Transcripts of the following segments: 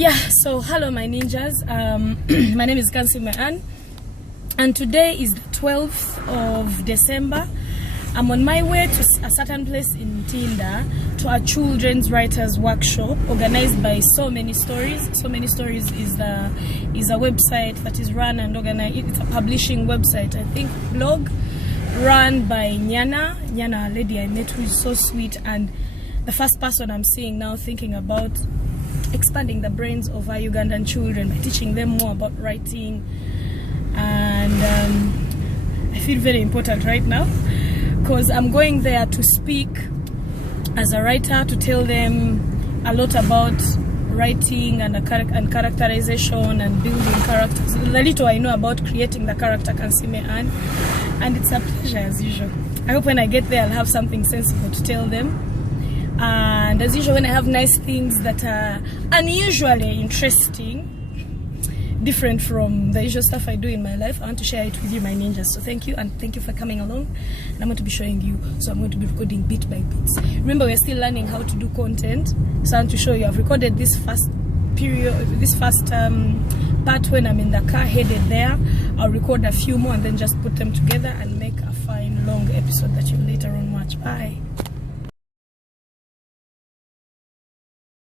Yeah, so hello my ninjas. My name is Kansiime Anne, and today is the 12th of December. I'm on my way to a certain place in Tinda to a children's writers workshop organized by So Many Stories. So Many Stories is a website that is run and organized. It's a publishing website, I think, blog run by Nyana, a lady I met who is so sweet, and the first person I'm seeing now thinking about expanding the brains of our Ugandan children by teaching them more about writing. And I feel very important right now because I'm going there to speak as a writer, to tell them a lot about writing and characterization and building characters. The little I know about creating the character Kansiime Anne, and it's a pleasure as usual. I hope when I get there I'll have something sensible to tell them. And as usual, when I have nice things that are unusually interesting, different from the usual stuff I do in my life, I want to share it with you, my ninjas. So thank you, and thank you for coming along. And I'm going to be showing you, so I'm going to be recording bit by bit. Remember, we're still learning how to do content, so I want to show you. I've recorded this first part when I'm in the car headed there. I'll record a few more and then just put them together and make a fine long episode that you'll later on watch. Bye.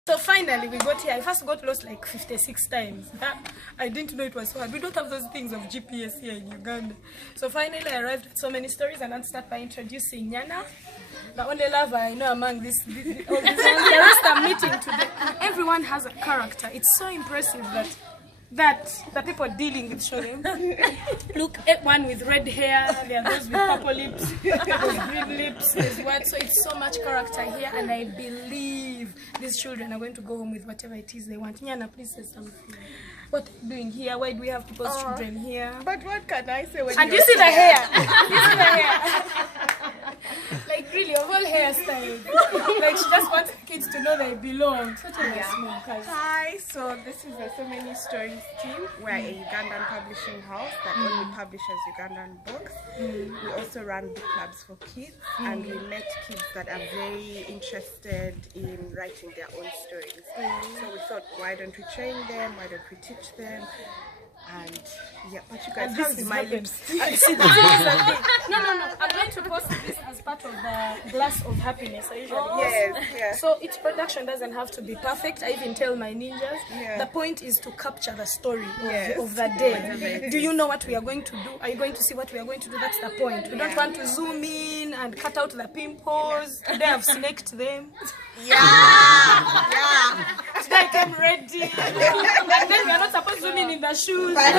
So finally we got here. I first got lost like 56 times. I didn't know it was so hard. We don't have those things of GPS here in Uganda. So finally I arrived at So Many Stories, and I'll start by introducing Nyana, the only lover I know among all these the rest I'm meeting today. Everyone has a character. It's so impressive that the people dealing with show them. Look at one with red hair, there are those with purple lips, there's green lips, there's white. So it's so much character here, and I believe these children are going to go home with whatever it is they want. Nyana, please say something. What are you doing here? Why do we have people's children here? But what can I say when and you see the hair? You see the hair? Like really, a whole hairstyle. Like she just wants kids to know they belong. Such a nice mom. Hi, so this is the So Many Stories team. We're a Ugandan publishing house that only publishes Ugandan books. We also run book clubs for kids, and we met kids that are very interested in writing their own stories. So we thought, why don't we train them? Why don't we teach them? And yeah, but you guys, how's my lips? See, no. I'm going to post this as part of the glass of happiness. I usually Yes. So each production doesn't have to be perfect. I even tell my ninjas, the point is to capture the story of the day. Do you know what we are going to do? Are you going to see what we are going to do? That's the point. We don't want to zoom in and cut out the pimples. Today I've snaked them. Today I came ready. And then we are not supposed to zoom in the shoes. But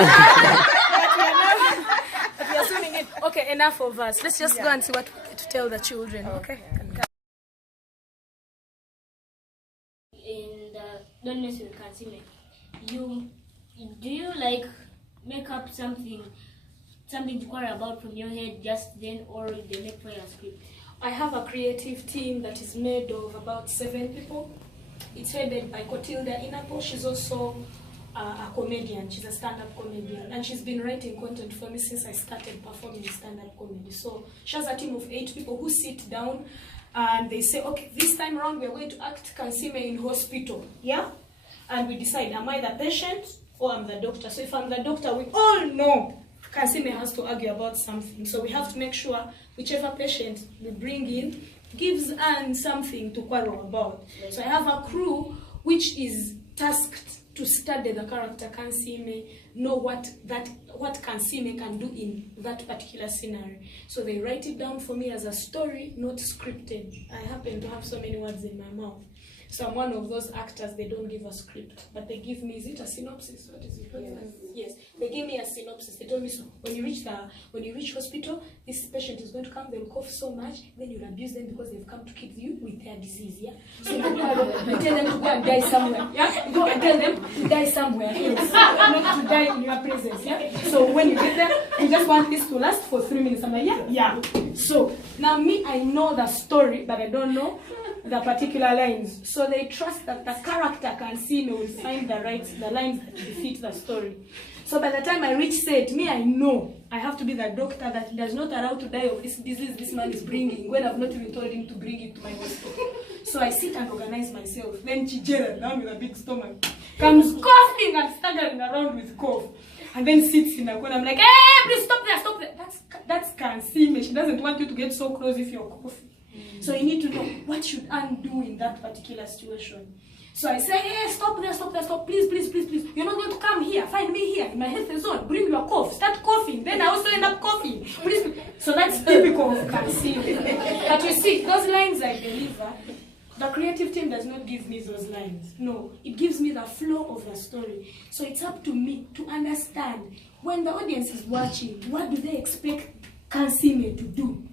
we are zooming in. Okay, enough of us. Let's just go and see what we get to tell the children. Okay. Don't mess with Kansiime. Do you like make up something to quarrel about from your head just then, or they make for your script? I have a creative team that is made of about 7 people. It's headed by Kotilda Inapo. She's also a comedian. She's a stand-up comedian, and she's been writing content for me since I started performing stand-up comedy. So she has a team of 8 people who sit down and they say, okay, this time around we are going to act Kansiime in hospital, and we decide, am I the patient or I'm the doctor? So if I'm the doctor, we all know Kansiime has to argue about something. So we have to make sure whichever patient we bring in gives Anne something to quarrel about. So I have a crew which is tasked to study the character Kansiime, know what Kansiime can do in that particular scenario. So they write it down for me as a story, not scripted. I happen to have so many words in my mouth. So I'm one of those actors, they don't give a script, but they give me, is it a synopsis? What is it? Yes. They give me a synopsis. They told me, so when you reach hospital, this patient is going to come, they'll cough so much, then you'll abuse them because they've come to kill you with their disease, So you tell them to go and die somewhere, You go and tell them to die somewhere, not to die in your presence, So when you get there, you just want this to last for 3 minutes. I'm like, So now me, I know the story, but I don't know the particular lines. So they trust that the character Kansiime will find the lines that defeat the story. So by the time I reach set, me, I know I have to be the doctor that does not allow to die of this disease this man is bringing when I've not even told him to bring it to my hospital. So I sit and organize myself. Then Chijera, now with a big stomach. comes coughing and staggering around with cough, and then sits in a corner. I'm like, hey, please stop there, stop there. That's Kansiime. She doesn't want you to get so close if you're coughing. So you need to know what should Anne do in that particular situation. So I say, hey, stop there, stop there, stop, please, please, please, please. You're not going to come here. Find me here in my health zone. Bring your cough. Start coughing. Then I also end up coughing. Please. So that's typical of Kansiime. But you see, those lines I deliver, the creative team does not give me those lines. No, it gives me the flow of the story. So it's up to me to understand when the audience is watching, what do they expect Kansiime to do?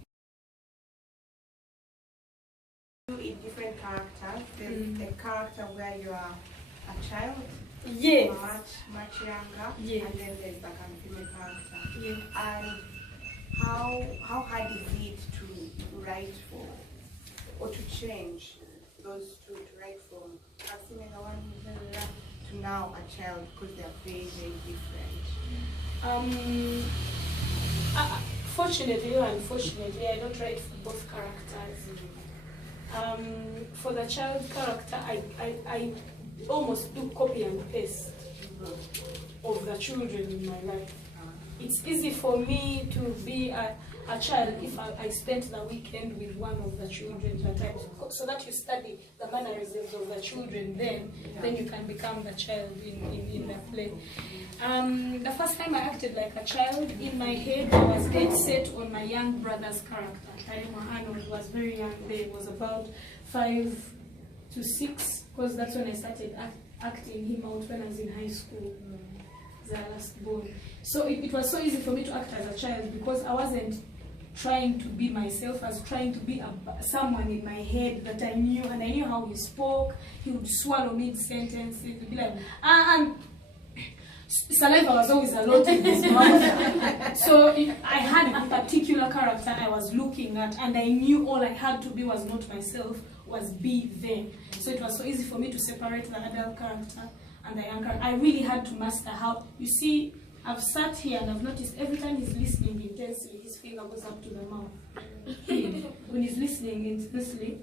In different characters, there's a character where you are a child, Yes. much younger, Yes. and then there's the Kansiime character. Yes. And how hard is it to write for, or to change those two, to write from Kansiime the one who's very young to now a child, because they're very, very different? Fortunately or unfortunately, I don't write for both characters. For the child character, I almost do copy and paste of the children in my life. It's easy for me to be a child if I spent the weekend with one of the children that I, so that you study the mannerisms of the children, then you can become the child in the play. The first time I acted like a child, in my head I was dead set on my young brother's character. Kansiime Anne was very young then, it was about 5 to 6, because that's when I started acting him out when I was in high school. The last born. So it was so easy for me to act as a child because I wasn't trying to be myself. I was trying to be someone in my head that I knew, and I knew how he spoke. He would swallow mid-sentence. He would be like, and saliva was always a lot in his mouth. So I had a particular character I was looking at, and I knew all I had to be was not myself, was be them. So it was so easy for me to separate the adult character and the young character. I really had to master how, you see, I've sat here and I've noticed every time he's listening intensely, his finger goes up to the mouth. When he's listening intensely,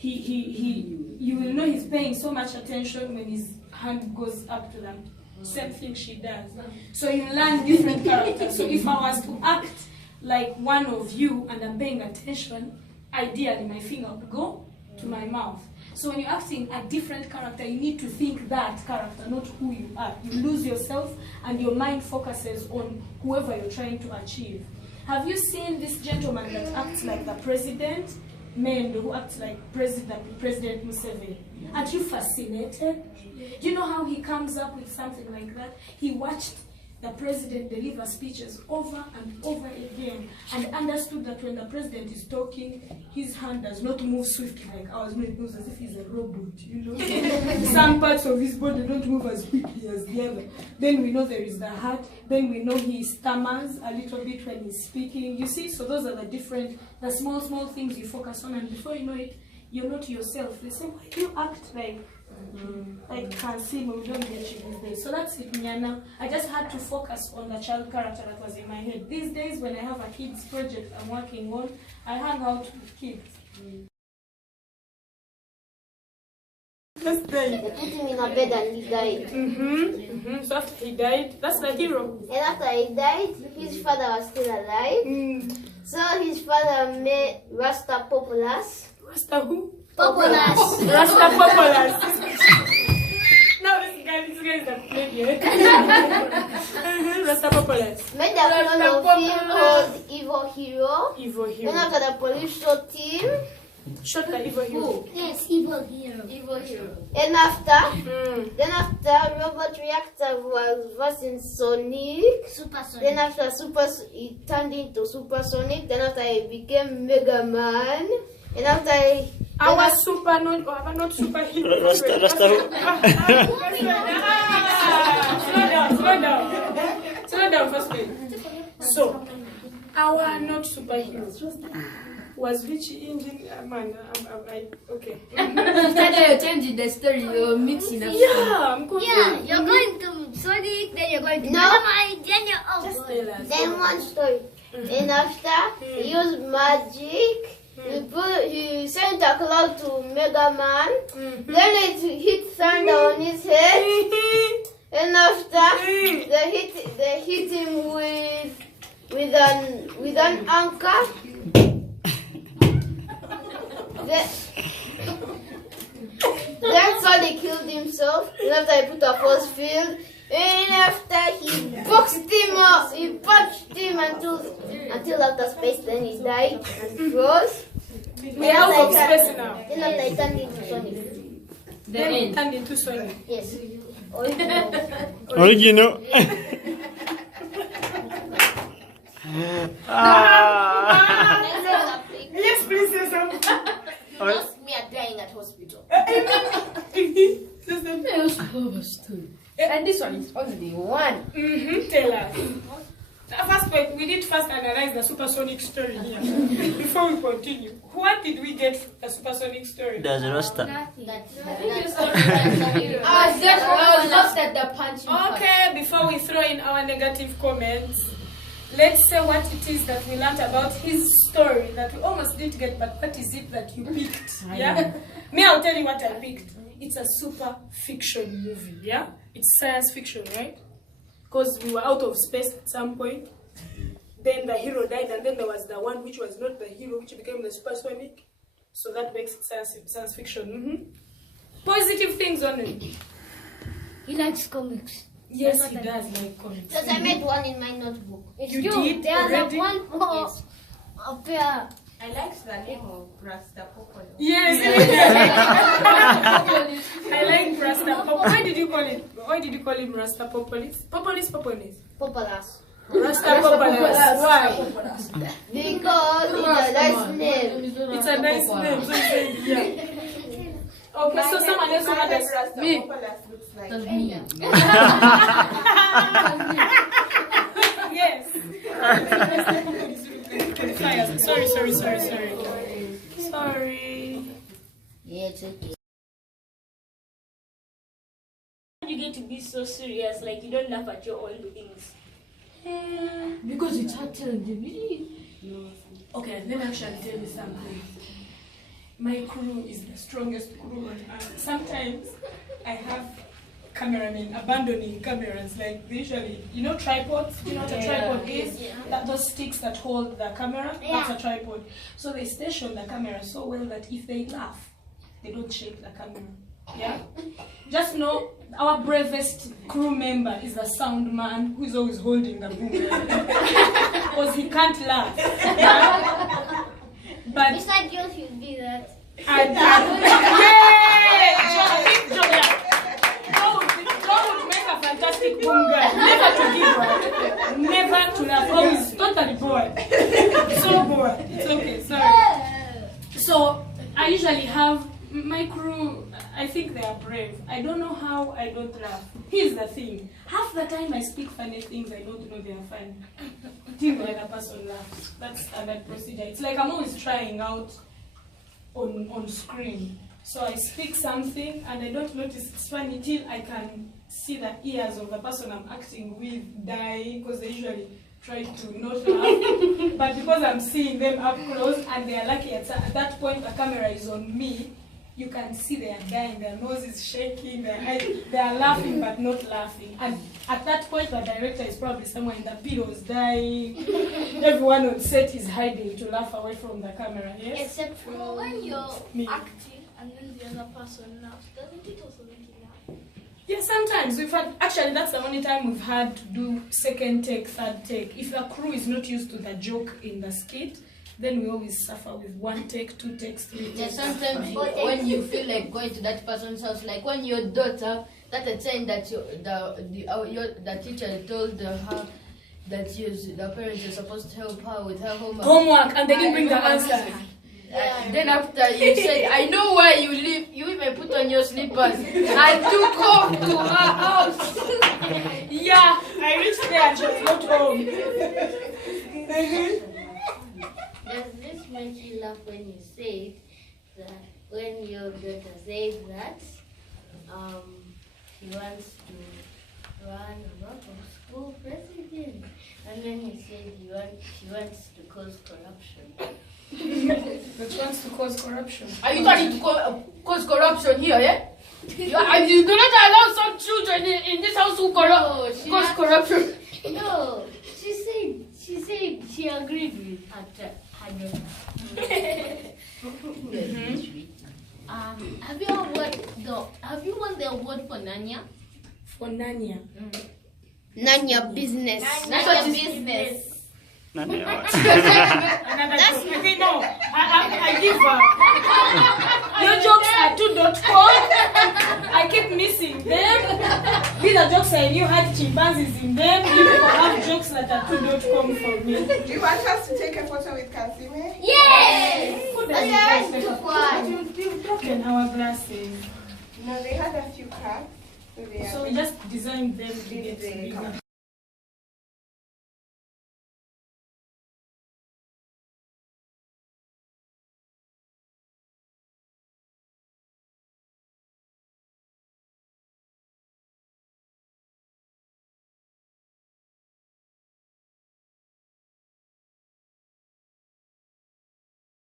you will know he's paying so much attention when his hand goes up to them. Same thing she does. So you learn different characters. So if I was to act like one of you and I'm paying attention, ideally my finger would go to my mouth. So when you're acting a different character, you need to think that character, not who you are. You lose yourself and your mind focuses on whoever you're trying to achieve. Have you seen this gentleman that acts like the president? Mendo, who acts like President Museveni? Aren't you fascinated? Do you know how he comes up with something like that? He watched the president deliver speeches over and over again and understood that when the president is talking, his hand does not move swiftly like ours. No, it moves as if he's a robot, you know. Some parts of his body don't move as quickly as the other. Then we know there is the heart. Then we know he stammers a little bit when he's speaking. You see, so those are the small things you focus on, and before you know it, you're not yourself. They say, why do you act like Kansiime? We don't get you these days. So that's it, Nyana. I just had to focus on the child character that was in my head. These days, when I have a kids project I'm working on, I hang out with kids. Just died. They put him in a bed and he died. So after he died, that's the hero. And after he died, his father was still alive. So his father made Rasta Populus. Rasta who? Populus. Rasta Populus. No, this guy is a player. Rasta Populus. Made a clone of him called Evil Hero. Evil Then hero. after the police shot him. Shot the evil hero. Yes, evil hero. Evil Hero. And after Robot Reactor was versing Sonic. Supersonic. Then after he turned into Supersonic. Then after he became Mega Man. And after Our super not superhero. Slow down first page. So, our not superhero was Richie Engine man. Okay. After you're changing the story, you're mixing up. Yeah, I'm confused. Yeah, you're going to Sonic, then you're going to No. Dynamite, then you're Just tell us. Then one story. And after he used magic. He sent a cloud to Mega Man. Then it hit thunder on his head. And after they hit him with an anchor. Then Sonic killed himself. And after he put a force field. And after he boxed him up, he punched him until outer space. Then he died and froze. We are out of space now. Then after he turned into Sonic. Then he turned into Sonic. Yes. Original. Yes, please say something. Just me are dying at hospital. And this one is only one. Tell us. First, we did first analyze the supersonic story here before we continue. What did we get the supersonic story? There's a roster. Just at the punching part. Okay, before we throw in our negative comments, let's say what it is that we learned about his story that we almost didn't get, but what is it that you picked? Yeah? Me, I'll tell you what I picked. It's a super fiction movie, yeah? It's science fiction, right? Because we were out of space at some point. Then the hero died, and then there was the one which was not the hero, which became the supersonic. So that makes it science fiction. Positive things only. He likes comics. Yes, he does like comics. Because I made one in my notebook. You did There's already? one more up there. I liked the name of Rasta Popolo. Yes. I like Rasta Pop. Why did you call it? Why did you call him Rasta Popolis? Popolis. Popolas. Rasta Popolis. Why? Because it's a nice name. It's a nice name. So yeah. Okay, so someone else had us. Rasta Me. Popolo looks like That's me. Yes. Sorry. Yeah, it's okay. You get to be so serious, like you don't laugh at your own doings. Because it's hard telling them. Okay, let me actually tell you something. My crew is the strongest crew on earth. Sometimes I have cameramen abandoning cameras, like they usually, tripods. You know what a tripod is? That those sticks that hold the camera. That's a tripod. So they station the camera so well that if they laugh, they don't shake the camera. Yeah. Just know our bravest crew member is the sound man who is always holding the boom because he can't laugh. Yeah? But Besides yours, you'll be that. Joe would make a fantastic boom girl. Never to give up. Never to laugh. Always totally bored. So bored. It's okay, sorry. So I usually have my crew, I think they are brave. I don't know how I don't laugh. Here's the thing. Half the time I speak funny things, I don't know they are funny. Till the other person laughs. That's standard procedure. It's like I'm always trying out on screen. So I speak something and I don't notice it's funny till I can see the ears of the person I'm acting with die, because they usually try to not laugh. But because I'm seeing them up close and they are lucky at that point the camera is on me, you can see they are dying, their nose is shaking, they are laughing but not laughing. And at that point, the director is probably somewhere in the pillows dying. Everyone on set is hiding to laugh away from the camera, yes? Except for when you're Me. acting and then the other person laughs, doesn't it also make you laugh? Yeah, sometimes we've had, actually that's the only time we've had to do second take, third take. If the crew is not used to the joke in the skit, then we always suffer with 1 take, 2 takes, 3 takes. Yeah, sometimes when you feel like going to that person's house, like when your daughter started saying that the teacher told her that the parents are supposed to help her with her Homework, and they didn't bring the answer. Then after you said, I know where you live, you even put on your slippers and took home to her house. Yeah, I reached there and she was not home. Does this make you laugh when you say that when your daughter says that she wants to run for school president, and then you say she wants to cause corruption? That wants to cause corruption. Are you trying to cause corruption here, eh? And you do not allow some children in this house who cause corruption. No, she said she agreed with her daughter. Have you won the award for Nanya? For Nanya. None your business. Nanya business. Another joke. Okay, no. I give up. Your jokes are 2.com. I keep missing them. These are jokes I knew had chimpanzees in them. You people have jokes that are 2.com for me. Do you want us to take a photo with Kansiime? Yes! You've broken our glasses. No, they had a few cracks. So we just designed them to get bigger.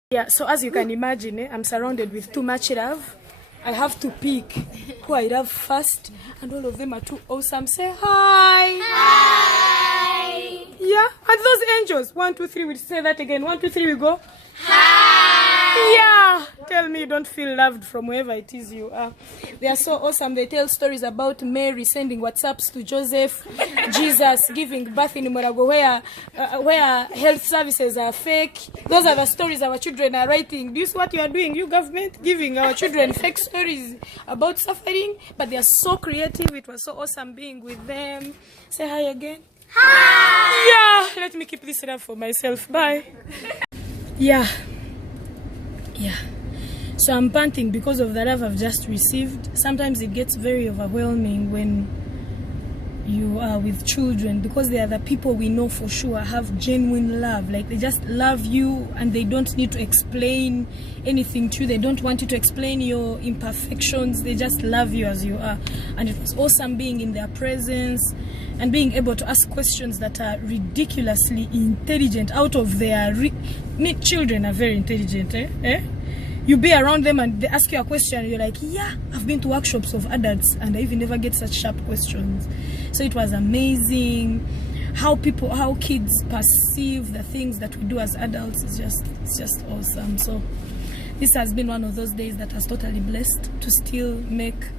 Yeah, so as you can imagine, I'm surrounded with too much love. I have to pick who I love first, and all of them are too awesome. Say hi. Hi. Yeah, and those angels. 1, 2, 3. We say that again. 1, 2, 3. We go. Hi. Yeah. Tell me you don't feel loved from wherever it is you are. They are so awesome. They tell stories about Mary sending WhatsApps to Joseph, Jesus giving birth in Morago where health services are fake. Those are the stories our children are writing. Do you see what you are doing, you government? Giving our children fake stories about suffering. But they are so creative. It was so awesome being with them. Say hi again. Hi. Yeah. Let me keep this love for myself. Bye. Yeah. So I'm panting because of the love I've just received. Sometimes it gets very overwhelming when you are with children, because they are the people we know for sure have genuine love. Like, they just love you and they don't need to explain anything to you. They don't want you to explain your imperfections. They just love you as you are. And it was awesome being in their presence and being able to ask questions that are ridiculously intelligent out of their children are very intelligent, You be around them and they ask you a question and you're like, yeah, I've been to workshops of adults and I even never get such sharp questions. So it was amazing how kids perceive the things that we do as adults. It's just awesome. So this has been one of those days that has totally blessed to still make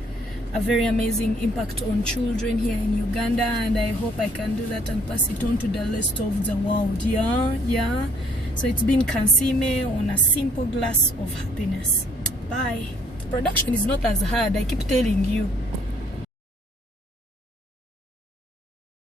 a very amazing impact on children here in Uganda, and I hope I can do that and pass it on to the rest of the world. Yeah. So it's been Kansiime on a simple glass of happiness. Bye. Production is not as hard, I keep telling you.